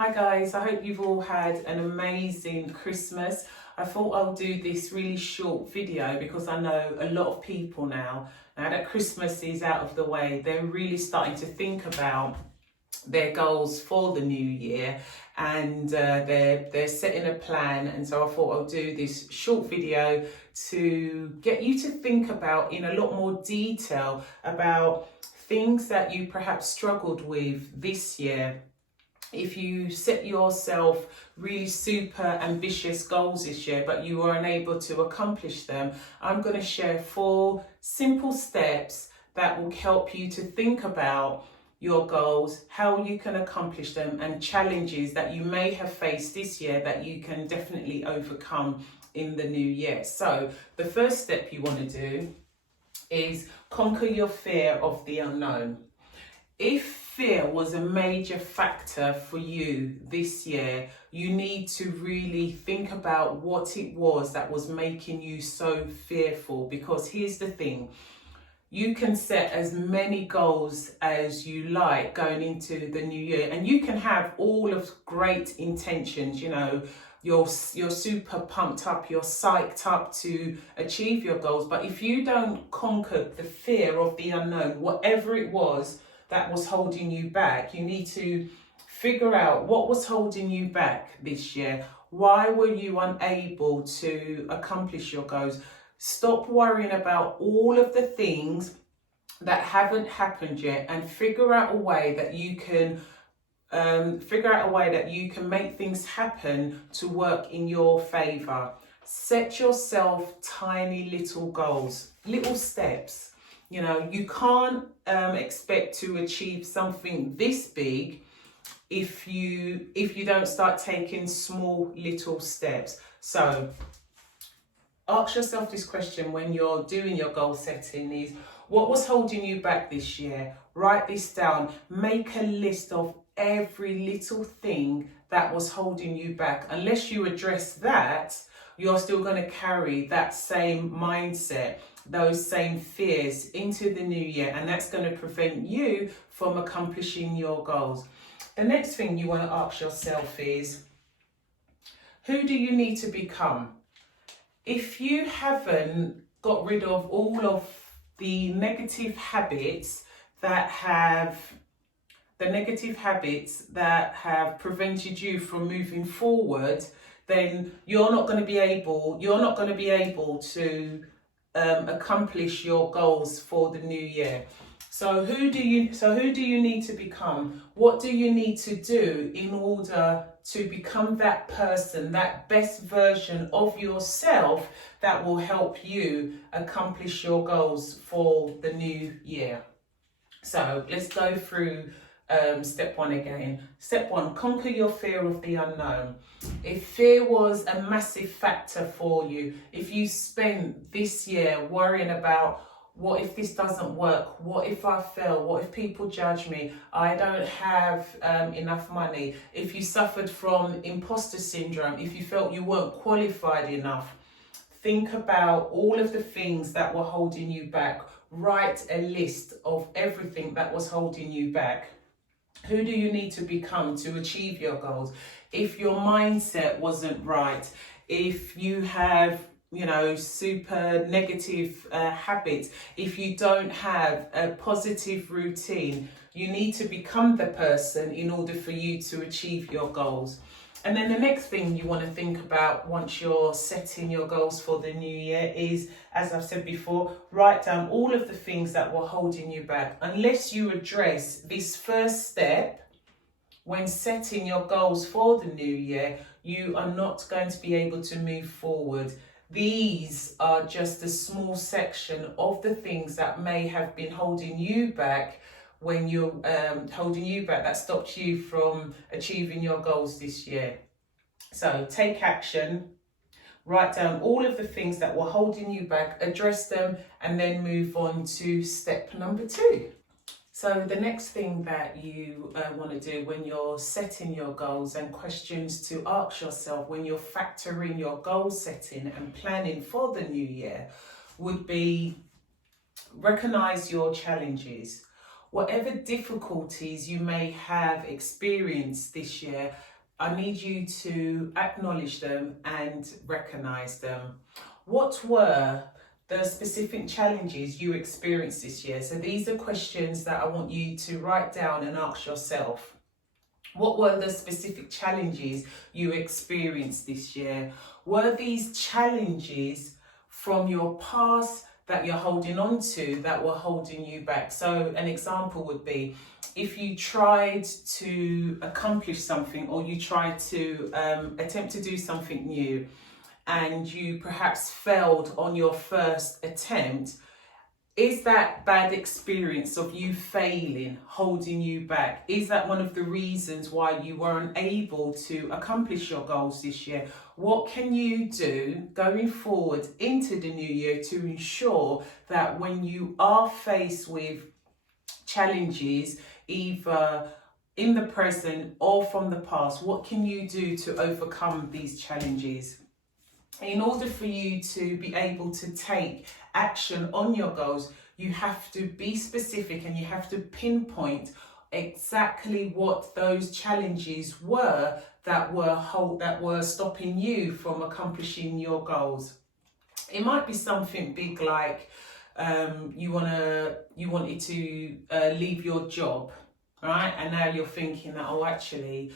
Hi guys, I hope you've all had an amazing Christmas. I thought I'll do this really short video because I know a lot of people now that Christmas is out of the way, they're really starting to think about their goals for the new year, and they're setting a plan. And so I thought I'll do this short video to get you to think about in a lot more detail about things that you perhaps struggled with this year. If you set yourself really super ambitious goals this year, but you were unable to accomplish them, I'm going to share 4 simple steps that will help you to think about your goals, how you can accomplish them, and challenges that you may have faced this year that you can definitely overcome in the new year. So the first step you want to do is conquer your fear of the unknown. If fear was a major factor for you this year, you need to really think about what it was that was making you so fearful. Because here's the thing, you can set as many goals as you like going into the new year, and you can have all of great intentions, you know, you're super pumped up, you're psyched up to achieve your goals. But if you don't conquer the fear of the unknown, whatever it was that was holding you back, you need to figure out what was holding you back this year. Why were you unable to accomplish your goals? Stop worrying about all of the things that haven't happened yet, and figure out a way that you can make things happen to work in your favor. Set yourself tiny little goals, little steps. You know, you can't expect to achieve something this big if you don't start taking small little steps. So ask yourself this question when you're doing your goal setting: is what was holding you back this year? Write this down. Make a list of every little thing that was holding you back. Unless you address that, you're still going to carry that same mindset, those same fears into the new year, and that's going to prevent you from accomplishing your goals. The next thing you want to ask yourself is, who do you need to become? If you haven't got rid of all of the negative habits that have prevented you from moving forward, then you're not going to be able to accomplish your goals for the new year. So who do you need to become? What do you need to do in order to become that person, that best version of yourself that will help you accomplish your goals for the new year? So let's go through step 1 again. Step 1, conquer your fear of the unknown. If fear was a massive factor for you, if you spent this year worrying about, what if this doesn't work? What if I fail? What if people judge me? I don't have enough money. If you suffered from imposter syndrome, if you felt you weren't qualified enough, think about all of the things that were holding you back. Write a list of everything that was holding you back. Who do you need to become to achieve your goals? If your mindset wasn't right, if you have super negative habits, if you don't have a positive routine, you need to become the person in order for you to achieve your goals. And then the next thing you want to think about once you're setting your goals for the new year is, as I've said before, write down all of the things that were holding you back. Unless you address this first step when setting your goals for the new year, you are not going to be able to move forward. These are just a small section of the things that may have been holding you back that stopped you from achieving your goals this year. So take action, write down all of the things that were holding you back, address them, and then move on to step number 2. So the next thing that you want to do when you're setting your goals, and questions to ask yourself when you're factoring your goal setting and planning for the new year, would be recognize your challenges. Whatever difficulties you may have experienced this year, I need you to acknowledge them and recognize them. What were the specific challenges you experienced this year? So these are questions that I want you to write down and ask yourself. What were the specific challenges you experienced this year? Were these challenges from your past that you're holding on to that were holding you back? So an example would be if you tried to accomplish something, or you tried to attempt to do something new and you perhaps failed on your first attempt. Is that bad experience of you failing holding you back? Is that one of the reasons why you weren't able to accomplish your goals this year? What can you do going forward into the new year to ensure that when you are faced with challenges, either in the present or from the past, what can you do to overcome these challenges? In order for you to be able to take action on your goals, you have to be specific and you have to pinpoint exactly what those challenges were that were stopping you from accomplishing your goals. It might be something big like you wanted to leave your job, right? And now you're thinking that, oh, actually,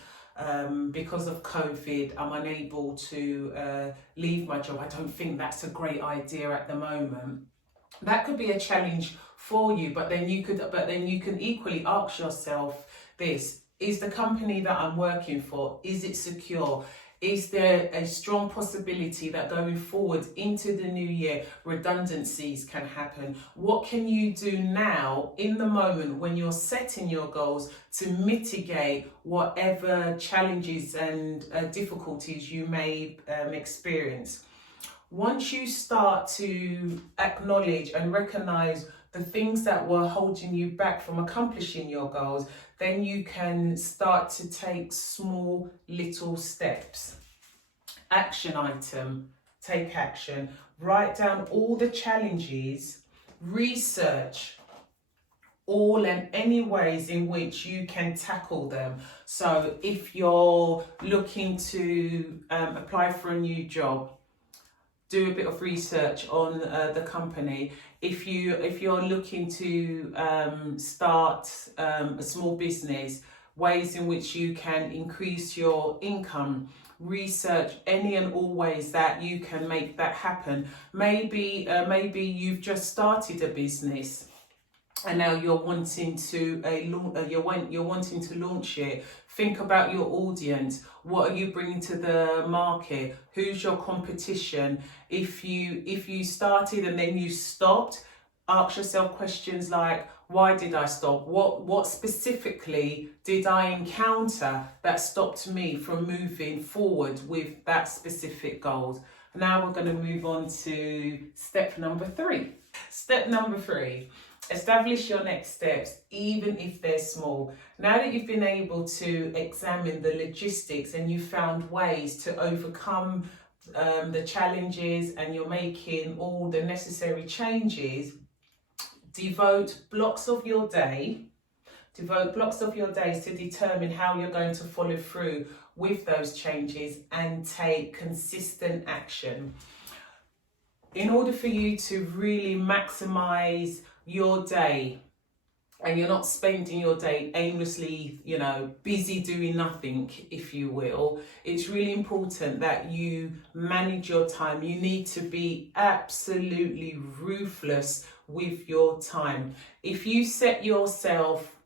because of COVID, I'm unable to leave my job. I don't think that's a great idea at the moment. That could be a challenge for you, but then you can equally ask yourself this: is the company that I'm working for, is it secure? Is there a strong possibility that going forward into the new year, redundancies can happen? What can you do now in the moment when you're setting your goals to mitigate whatever challenges and difficulties you may experience? Once you start to acknowledge and recognize the things that were holding you back from accomplishing your goals, then you can start to take small little steps. Action item: take action. Write down all the challenges, research all and any ways in which you can tackle them. So if you're looking to apply for a new job, do a bit of research on the company. If you're looking to start a small business, ways in which you can increase your income, research any and all ways that you can make that happen. Maybe you've just started a business and now you're wanting to launch it. Think about your audience. What are you bringing to the market? Who's your competition? If you started and then you stopped, ask yourself questions like, why did I stop? What specifically did I encounter that stopped me from moving forward with that specific goal? Now we're going to move on to step number 3. Step number 3. Establish your next steps, even if they're small. Now that you've been able to examine the logistics and you've found ways to overcome the challenges and you're making all the necessary changes, devote blocks of your days to determine how you're going to follow through with those changes and take consistent action. In order for you to really maximize your day and you're not spending your day aimlessly, busy doing nothing, if you will, it's really important that you manage your time. You need to be absolutely ruthless with your time. If you set yourself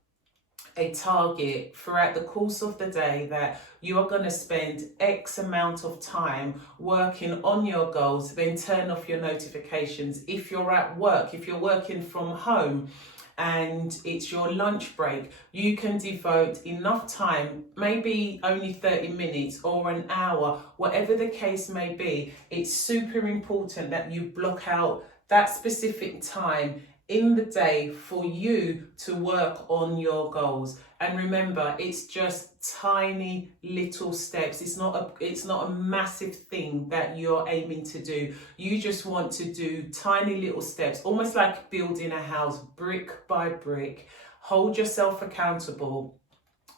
a target throughout the course of the day that you are going to spend X amount of time working on your goals, then turn off your notifications. If you're at work, if you're working from home and it's your lunch break, you can devote enough time, maybe only 30 minutes or an hour, whatever the case may be. It's super important that you block out that specific time in the day for you to work on your goals. And remember, it's just tiny little steps. It's not a massive thing that you're aiming to do. You just want to do tiny little steps, almost like building a house brick by brick, hold yourself accountable,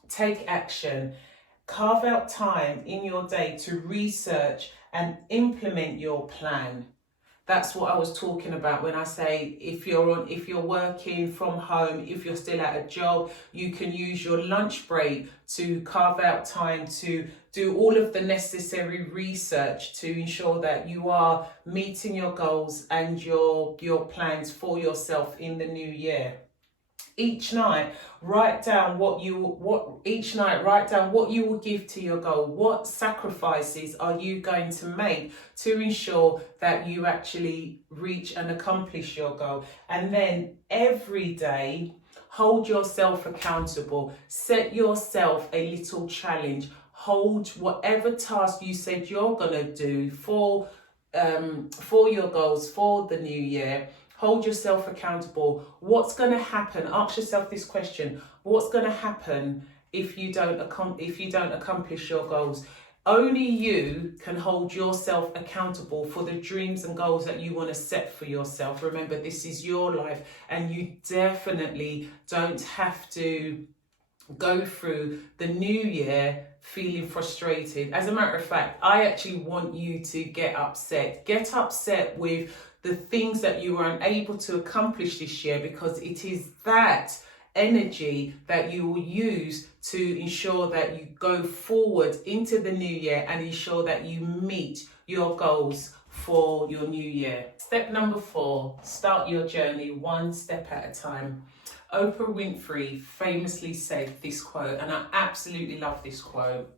take action, carve out time in your day to research and implement your plan. That's what I was talking about when I say if you're working from home, if you're still at a job, you can use your lunch break to carve out time to do all of the necessary research to ensure that you are meeting your goals and your plans for yourself in the new year. Each night, write down what you will give to your goal. What sacrifices are you going to make to ensure that you actually reach and accomplish your goal? And then every day, hold yourself accountable. Set yourself a little challenge. Hold whatever task you said you're gonna do for your goals for the new year. Hold yourself accountable. What's going to happen? Ask yourself this question. What's going to happen if you don't accomplish your goals? Only you can hold yourself accountable for the dreams and goals that you want to set for yourself. Remember, this is your life, and you definitely don't have to go through the new year feeling frustrated. As a matter of fact, I actually want you to get upset. Get upset with the things that you were unable to accomplish this year, because it is that energy that you will use to ensure that you go forward into the new year and ensure that you meet your goals for your new year. Step number 4, start your journey one step at a time. Oprah Winfrey famously said this quote, and I absolutely love this quote.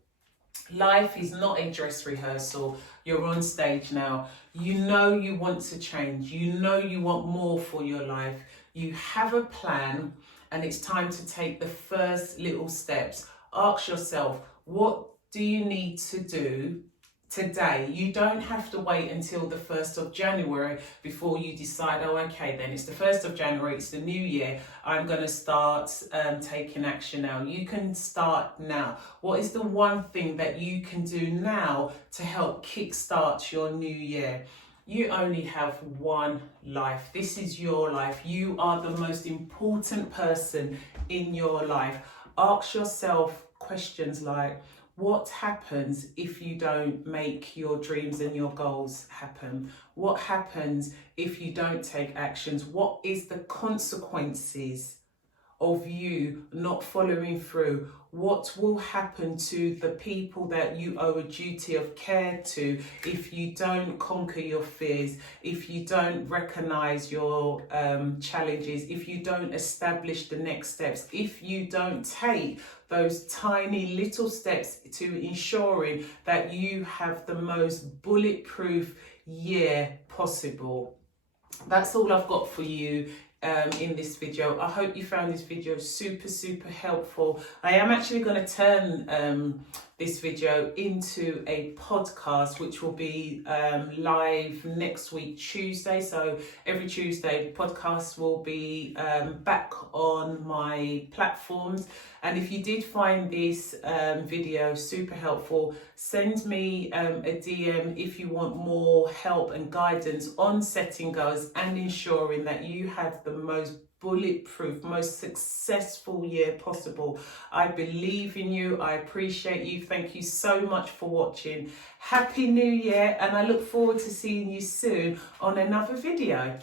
Life is not a dress rehearsal. You're on stage now. You know you want to change. You know you want more for your life. You have a plan, and it's time to take the first little steps. Ask yourself, what do you need to do today? You don't have to wait until the 1st of January before you decide, oh, okay, then it's the 1st of January, it's the new year, I'm going to start taking action now. You can start now. What is the one thing that you can do now to help kickstart your new year? You only have one life. This is your life. You are the most important person in your life. Ask yourself questions like, what happens if you don't make your dreams and your goals happen? What happens if you don't take actions? What is the consequences of you not following through? What will happen to the people that you owe a duty of care to if you don't conquer your fears, if you don't recognize your challenges, if you don't establish the next steps, if you don't take those tiny little steps to ensuring that you have the most bulletproof year possible? That's all I've got for you in this video. I hope you found this video super helpful. I am actually going to turn this video into a podcast, which will be live next week Tuesday. So every Tuesday the podcast will be back on my platforms. And if you did find this video super helpful, send me a DM if you want more help and guidance on setting goals and ensuring that you have the most bulletproof, most successful year possible. I believe in you. I appreciate you. Thank you so much for watching. Happy New Year, and I look forward to seeing you soon on another video.